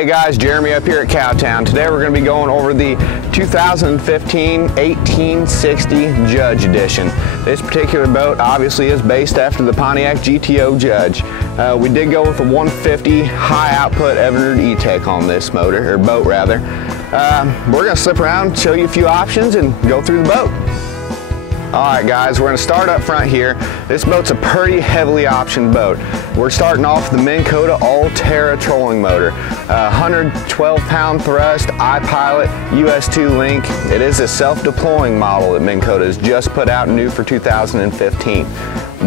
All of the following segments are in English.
Hey guys, Jeremy up here at Cowtown. Today we're going to be going over the 2015 1860 Judge Edition. This particular boat obviously is based after the Pontiac GTO Judge. We did go with a 150 high output Evinrude E-Tech on this motor, or boat rather. We're going to slip around, show you a few options and go through the boat. Alright guys, we're going to start up front here. This boat's a pretty heavily optioned boat. We're starting off the Minn Kota All-Terra trolling motor. 112 pound thrust, iPilot, US2 link. It is a self-deploying model that Minn Kota has just put out new for 2015.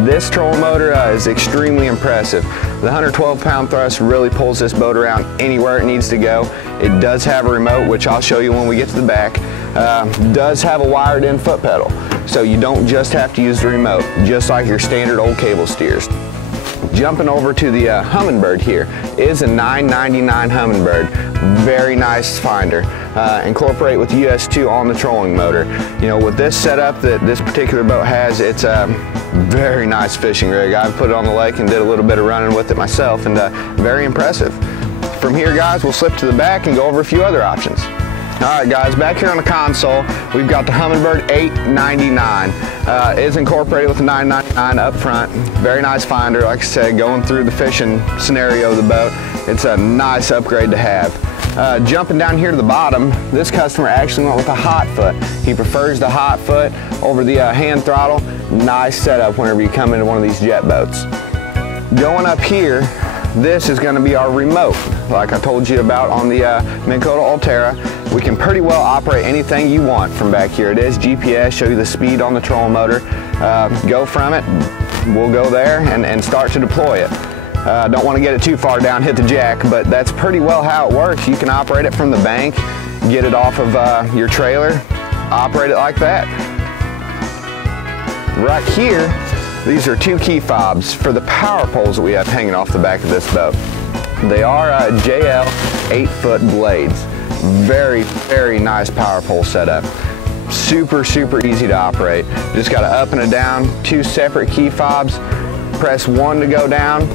This trolling motor is extremely impressive. The 112 pound thrust really pulls this boat around anywhere it needs to go. It does have a remote, which I'll show you when we get to the back. Does have a wired in foot pedal, so you don't just have to use the remote, just like your standard old cable steers. Jumping over to the Humminbird here is a 999 Humminbird. Very nice finder. Incorporate with US2 on the trolling motor. You know, with this setup that this particular boat has, it's a very nice fishing rig. I've put it on the lake and did a little bit of running with it myself, and very impressive. From here guys, we'll slip to the back and go over a few other options. Alright guys, back here on the console, we've got the Humminbird 899. It is incorporated with the 999 up front. Very nice finder, like I said, going through the fishing scenario of the boat. It's a nice upgrade to have. Jumping down here to the bottom, this customer actually went with a hot foot. He prefers the hot foot over the hand throttle. Nice setup whenever you come into one of these jet boats. Going up here, this is going to be our remote, like I told you about on the Minn Kota All-Terra. We can pretty well operate anything you want from back here. It is GPS, show you the speed on the trolling motor. Go from it, we'll go there and start to deploy it. Don't want to get it too far down, hit the jack, but that's pretty well how it works. You can operate it from the bank, get it off of your trailer, operate it like that. Right here, these are two key fobs for the power poles that we have hanging off the back of this boat. They are JL 8-foot blades. Very, very nice power pole setup. Super, super easy to operate. Just got a up and a down, two separate key fobs. Press one to go down.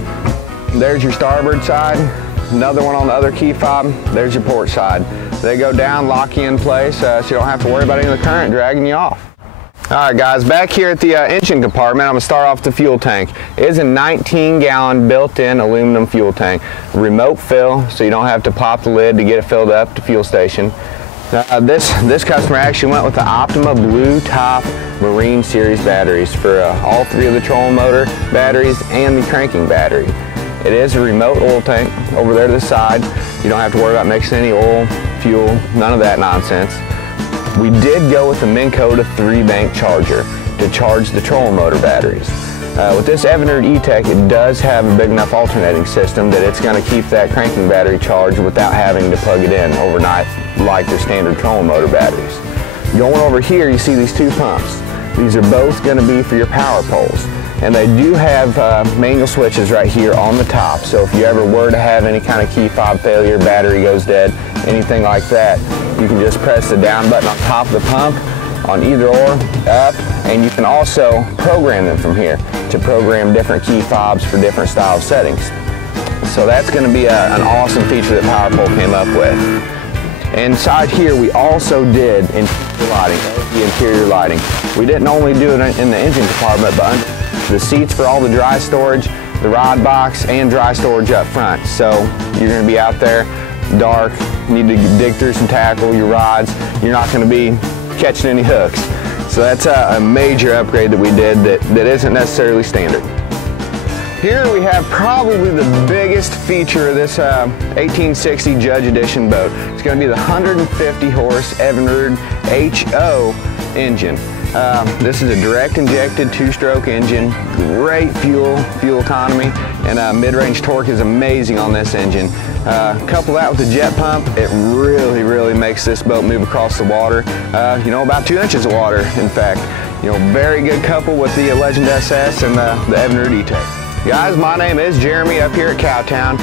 There's your starboard side. Another one on the other key fob. There's your port side. They go down, lock you in place, so you don't have to worry about any of the current dragging you off. Alright guys, back here at the engine compartment, I'm going to start off the fuel tank. It is a 19-gallon built-in aluminum fuel tank. Remote fill, so you don't have to pop the lid to get it filled up to fuel station. This customer actually went with the Optima Blue Top Marine Series batteries for all three of the trolling motor batteries and the cranking battery. It is a remote oil tank over there to the side. You don't have to worry about mixing any oil, fuel, none of that nonsense. We did go with the Minn Kota 3-bank charger to charge the trolling motor batteries. With this Evinrude E-Tech, it does have a big enough alternating system that it's going to keep that cranking battery charged without having to plug it in overnight like the standard trolling motor batteries. Going over here, you see these two pumps. These are both going to be for your power poles. And they do have manual switches right here on the top, so if you ever were to have any kind of key fob failure, battery goes dead, anything like that, you can just press the down button on top of the pump on either or, up, and you can also program them from here to program different key fobs for different style settings. So that's going to be an awesome feature that PowerPole came up with. Inside here we also did interior lighting, the interior lighting. We didn't only do it in the engine compartment, but under the seats for all the dry storage, the rod box, and dry storage up front. So you're going to be out there, dark, need to dig through some tackle, your rods, you're not going to be catching any hooks. So that's a major upgrade that we did that isn't necessarily standard. Here we have probably the biggest feature of this 1860 Judge Edition boat. It's going to be the 150 horse Evinrude HO engine. This is a direct injected 2-stroke engine, great fuel economy, and mid-range torque is amazing on this engine. Couple that with the jet pump, it really, really makes this boat move across the water, you know, about 2 inches of water, in fact. You know, very good couple with the Legend SS and the Evinrude E-Tech. Guys, my name is Jeremy up here at Cowtown.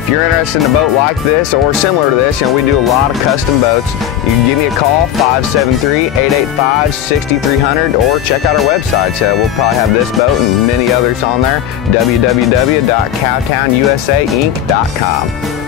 If you're interested in a boat like this or similar to this, you know, we do a lot of custom boats. You can give me a call, 573-885-6300, or check out our website. We'll probably have this boat and many others on there, www.cowtownusainc.com.